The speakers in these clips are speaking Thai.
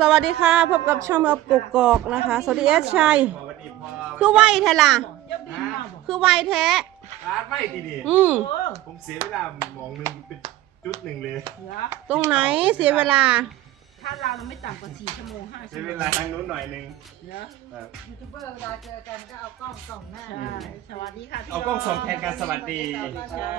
สวัสดีค่ะ พบกับช่องแบบกกอกนะคะ สวัสดีเอสชัยสวัสดีพ่อคือไหวแท้ล่ะยกบินมาบอกคือไหวแท้ ร้านไม่ทีนี่อืมเออผมเสียเวลามองหนึ่งเป็นจุดหนึ่งเลยเหลือตรงไหนเสียเวลา ถ้าเราเราไม่ต่ำกว่าสี่ชั่วโมงห้าเสีชั่ยวโมเวงลาทางนู้นหน่อยหนึงเหลือครับยูทูบเบอร์เวลาเจอกันก็เอากล้องส่องหน้าใช่สวัสดีค่ะพี่เอากล้องส่องแทนการสวัสดีใช่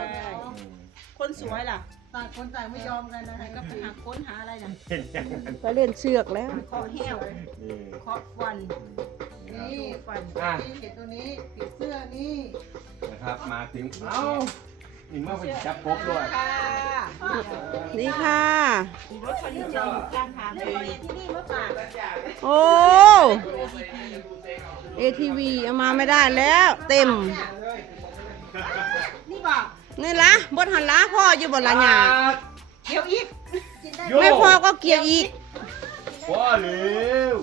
คนสวยล่ะต่างคนต่างไม่ยอมกันนะไหนก็ไปหาค้นหาอะไรน่ะเห็นยังนั้นไปเล่นเชือกแล้ว เคาะแห้วนี่เคาะฟันนี่ฟัน อะนี่เห็นตัวนี้ผีเสื้อนี่นะครับมาถึงเอ้า นี่เมื่อเป็นจับครบด้วยค่ะนี่ค่ะมีรถเฟอร์นิเจอร์อยู่ข้างทางเลยที่นี่มาฝากโอ้ ATV เอามาไม่ได้แล้ว เต็ม นี่บอกนี่ละบดหันละพ่ออยู่บนละหยาเดี๋ยวอีกกินได้โยไม่พอก็เกี่ยวอีกพ่อเร็ว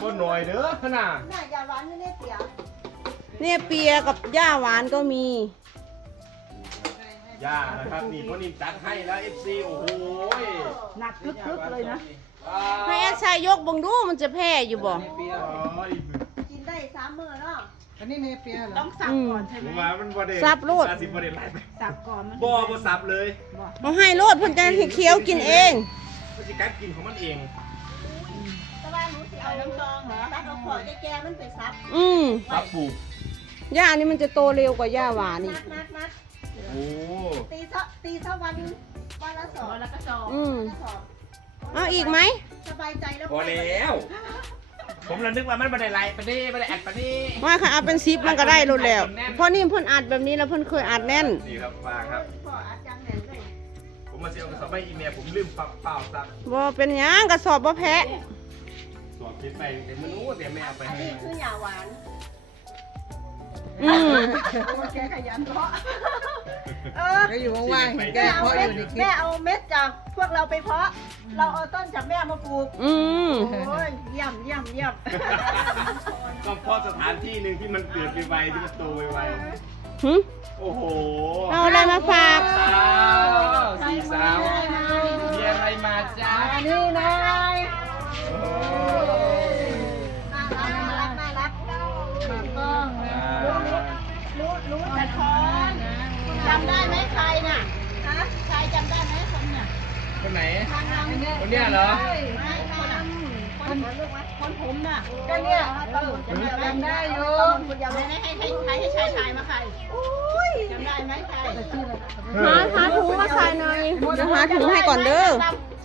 พ่อหน่อยเด้อขนาดหน้ายาหวานนี่เนี่ยเสียเนี่ยเปียกับย่าหวานก็มี ย่านะครับนี่พ่อนิ่มจัดให้แล้ว FC โอ้โหหนักกึกๆเลยนะ ให้เอสชัยยกบังดูมันจะแพ้อยู่บ่อ๋อกินได้สามมื้อเนาะอันนี้เนเปียเหรอต้องสับก่อนใช่ไหผมมว่ามันบ่ได้ซับโลด สิบ่ได้ไล่ไปสับก่อนมันบ่บ่สับเลยบอกเอาให้โลดเพิ่นจะให้เคี้ยวกินเอง มันสิการกินของมันเองแต่ว่าหนูสิเอาเอาน้ำซองเหรอซับเอาขอแก่ๆมันไปซับอืมซับปลูกย่านี่มันจะโตเร็วกว่าย่าหวานอีนักกนักนักโอ้ ตีซะตีซะวันวันละสองแล้วก็ซองอืมวันละสองเอาอีกไหมสบายใจแล้วพอแล้ว ผมระนึกว่ามันไม่ได้ไล่ปะนี่ไม่ได้แอดปะนี่ว่าค่ะเอาเป็นซิปมันก็ได้รถแล้วเพราะนี่เพิ่นอัดแบบนี้แล้วเพิ่นเคยอัดแน่น ดีครับป้าครับพ่ออาจารย์แหน่งเลยผมมาเชียร์กับสอบใบอีเมลผมลืมเปล่าเปล่าซักบ่เป็นหยังกระสอบบ่แพ้สอบคิดไปแต่ไม่รู้แต่ไม่เอาไปอันให้นี้คือยาหวานอืมโอเคขยันเพาะ ก็อยู่ว่างๆเห็นแกแม่เอาเพาะอเม็ดยู่ในคลิแม่ปเอาเม็ดจากพวกเราไปเพาะ เราเอาต้นจากแม่มาปลูก อืม โอ้ยเยี่ยมเยี่ยมเยี่ยมก็เพราะสถานที่หนึ่งที่มันเกิดไวๆที่มันโตไวหึๆโอ้โหเอาอะไรมาฝาก สาวสี่สาวมีอะไรมาจ้านี่นายโอ้โห น่ารัก จำได้ไหมใครน่ะฮะใครจำได้ไหมคนน่ะคนไหน ทางนั้นคนเนี้ยเหรอ ไม่คนน่ะคนลูกวะคนผมน่ะก็เนี่ยตอนจำได้จำได้อยู่คุณจำได้ไหมให้ให้ให้ให้ชายชายมาใครอุ้ยจำได้ไหมใครหาหาถุงมาใส่หน่อยเดี๋ยวหาถุงให้ก่อนเด้อ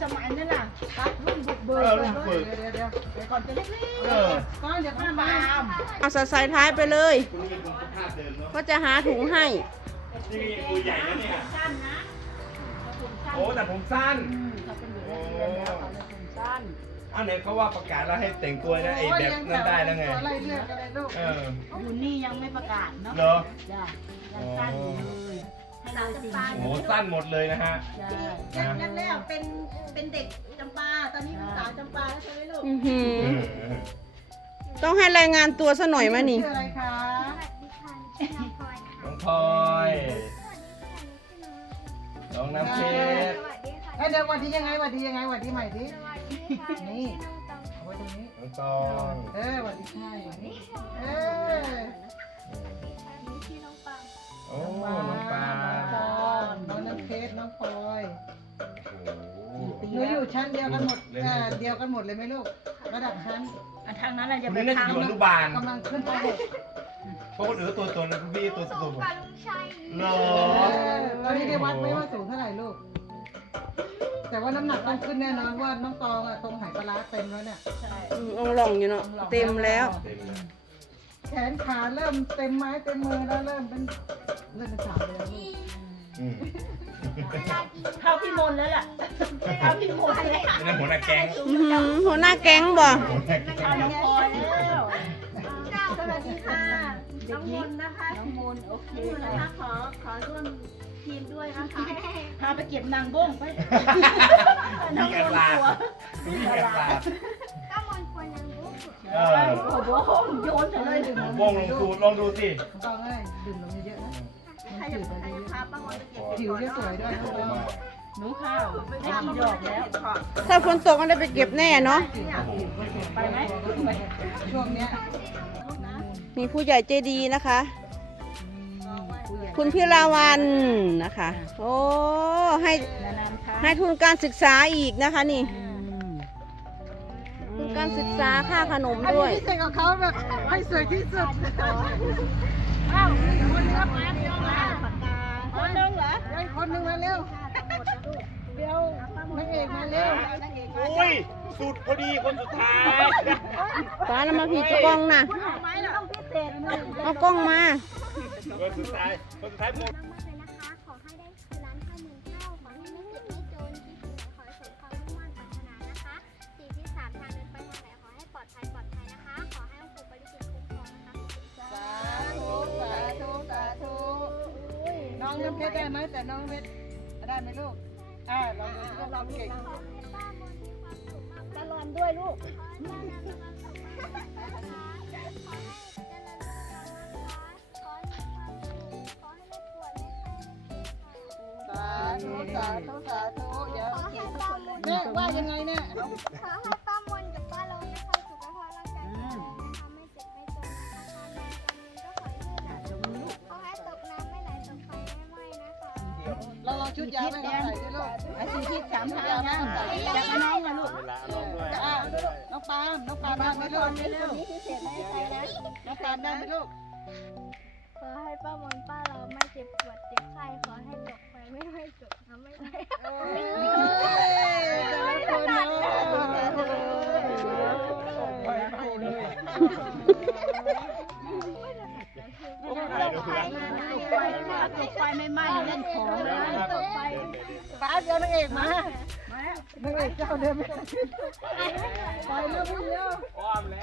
สมัยนั้นน่ะตัดรุ่นบุกเบิเอกอลูกฝึกเดี๋ยวเดี๋ยวแต่ก่อนจะเล็กเออก้อนเดี๋ยวๆข้ามามาบาม เอาใส่ใส่ท้ายไปเลย คุณเป็นคนภาพเดิมเนาะ ก็จะหาถุงให้ นี่มีตัวใหญ่นะเนี่ย สั้นนะผมสั้นโอ้แต่ผมสั้นเขาเป็นอยู่ในเดือนแล้วเขาเลยผมสั้นอันไหนเขาว่าประกาศแล้วให้แต่งตัวนะไอ้แบบนั้นได้แล้วไง อะไรเลือกอะไรลูกเออ อยู่นี่ยังไม่ประกาศเนาะเหรอ จ้ะยังสั้นอยู่เลยให้เราสิโอ้โหสั้นหมดเลยนะฮะ จ้ะแรกแรกๆเป็นเป็นเด็กจำปาตอนนี้เป็นสาวจำปาแล้วใช่ไหมลูกอือหือต้องให้รายงานตัวซะหน่อยไหมนี่ ชื่ออะไรคะน้อง พลอยน้องน้ำเพชรเอ้ยเดี๋ยววันดียังไงวันดียังไงวันดีใหม่ดินี่เอาไว้ตรงนี้ น้องตองเออวันดีค่ะเออโอ้น้องปลาน้องปอนน้องน้ำเพชรน้องพลอยโอ้โหหนูอยู่ชั้นเดียวกันหมดเออเดียวกันหมดเลยไหมลูก ระดับชั้นอันทางนั้นเราจะคุณไปนี่น่าจะทางอยู่อนุบาลกำลังขึ้นปหก เพราะคนอื่นก็ตัวตนนะคุณพี่ตัวตนเหรอเออตอนนี้ได้วัดไหมว่าสูงเท่าไหร่ลูก แต่ว่าน้ำหนักต้องขึ้นแน่นอนว่าน้องตองอะตรงไหปลาร้าเต็มแล้วเนี่ย อืมองหล่องอยู่เนาะเต็มแล้ว เต็มเลยแขนขาเริ่มเต็มไม้เต็มมือแล้วเริ่มเป็นเริ่มเป็นสาวเลยลูกอืมเข้าพี่มนต์แล้วล่ะเข้าพี่มนต์แล้วนี่นะหัวหน้าแก๊งอื้อหือหัวหน้าแก๊งบ่หัวหน้าแก๊งเข้าน้องพลอย น้องมนต์นะคะน้องมนต์โอเคนี่นะค่ะคะขอขอร่วมทีมด้วยนะคะ พาไปเก็บนางบ้งไปมีกันลาดมีกันลาดเออโอ้โหโยนเฉยเลยวงลองดูลองดูสิน้องตองเอ้ยดื่มนมเยอะๆนะใครจะใครจะพาป้ามนต์ไปเก็บผิวก่อนจะสวยด้วยน้องตองหนูข้าวได้กี่ดอกแล้วถ้าฝนตกมันได้ไปเก็บแน่เนาะ ไปไหมช่วงเนี้ย มีผู้ใหญ่ใจดีนะคะ คุณพิราวันนะคะ โอ้ให้นานๆค่ะให้ทุนการศึกษาอีกนะคะนี่ ทุนการศึกษาค่าขนมอันด้วย นี้พิเศษของเขาแบบให้สวยที่สุดคนนึงเหรอยังคนหนึ่งมาเร็วเดี๋ยวนางเอกมาเร็วอุ้ย สุดพอดีคนสุดท้าย ป้าแล้วมาผิดกล้องนะ เอากล้องมาคนสุดท้ายคนสุดท้ายหมดมากๆเลยนะคะขอให้ได้คือร้านข้าวหมื่นข้าวขอให้ไม่ เจ็บไม่จนคิดถึงไหนขอให้สมความมุ่งมั่นปรารถนานะคะสี่ที่สามทางเดินไปทางไหนขอให้ปลอดภัยปลอดภัยนะคะขอให้องค์ปู่บริสุทธิ์คุ้มครองนะคะสาธุสาธุสาธุน้องน้ำเพชรได้ไหมแต่น้องเพชรได้ไหมลูกอ่าลองดูสิลองเก่งขอให้ป้ามนมีความสุขมากๆตลอนด้วยลูก ธุสาธุสาธุเดี๋ยวขอให้ป้ามนแม่ว่ายังไงเนี่ยขอให้ป้ามนกับป้าเรามีความสุขภาพร่างกายแข็งแรงนะคะไม่เจ็บไม่จนนะคะงานการเงินก็ขอให้ลื่นไหลขอให้ตกน้ำไม่ไหลตกไฟไม่ไหม้นะคะเราลองชุดยาวให้เขาใส่ด้วยลูกไอาชีพที่สามทางนะอยากน้องนะลูกเวลาน้องด้าน้องปาล์มน้องปาล์มได้ไหมลูกเร็วพิเศษไม่ใช่นะน้องปาล์มได้ไหมลูกขอให้ป้ามน ไม่ไหม้เล่นของนะตกไฟป้าเดี๋ยวนางเอกมานางเอกเจ้าเดินไม่ได้ไปเร็วพี่เร็วอ้อมแล้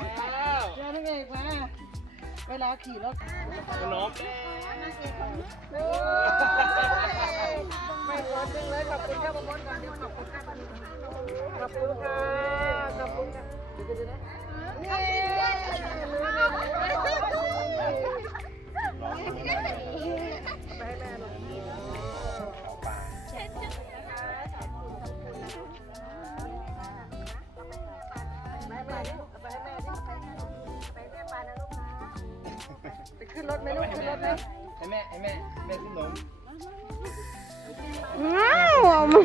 วเดี๋ยวนางเอกมาเวลาขี่รถขนมโอ้ยไม่ร้อนจังเลยขอบคุณครับประมวลก่อนเดี๋ยวขอบคุณครับขอบคุณค่ะขอบคุณค่ะเดี๋ยวๆๆนะเย้ไป ขึ้นรถไหมลูกขึ้นรถไหมให้แม่ให้แม่แม่ซื้อขนมว้าวเอามา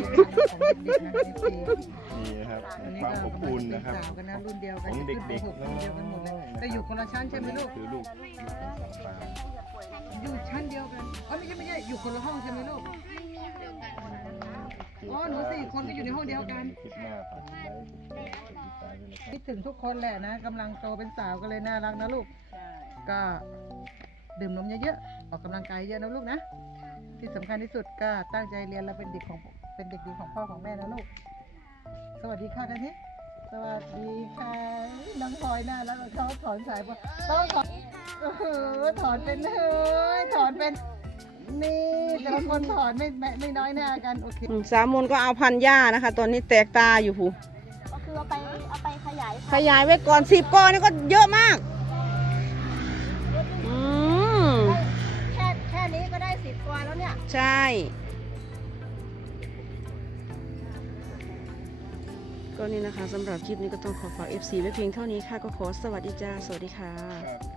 นี่นะครับอันนี้ความก็อบอุ่นนะครับสาวกันนะรุ่นเดียวกันของเด็กๆรุ่นเดียวกันหมดเลยแต่อยู่คนละชั้นใช่ไหมลูกคือลูกป่าอยู่ชั้นเดียวกันอ๋อไม่ใช่ไม่ใช่อยู่คนละห้องใช่ไหมลูกอ๋อหนูสี่คนก็อยู่ในห้องเดียวกันคลิปหน้าฝากกดไลค์กดแชร์กดติดตามด้วยนะครับคิดถึงทุกคนแหละนะกำลังโตเป็นสาวก็เลยน่ารักนะลูกก็ ดื่มนมเยอะๆ ออกกำลังกายเยอะนะลูกนะ ที่สำคัญที่สุดก็ตั้งใจเรียนแล้วเป็นเด็กของเป็นเด็กดีของพ่อของแม่นะลูก สวัสดีค่ะกันทีสวัสดีค่ะ น้องพลอยน่ารักเขาถอนสายปะต้องถอนเออถอนเป็นเฮ้ยถอนเป็นนี่แต่ละคนถอนไม่ไม่ไม่น้อยหน้ากันโอเคอืมสามมนก็เอาพันหญ้านะคะ ตอนนี้แตกตาอยู่ผูก็คือเอาไปเอาไปขยายขยายไว้ก่อนสิบก้อนนี่ก็เยอะมาก อืม แค่แค่นี้ก็ได้สิบกว่าแล้วเนี่ย ใช่ ก็นี่นะคะสำหรับคลิปนี้ก็ต้องขอฝาก FC ไว้เพียงเท่านี้ค่ะ ก็ขอสวัสดีจ้า สวัสดีค่ะ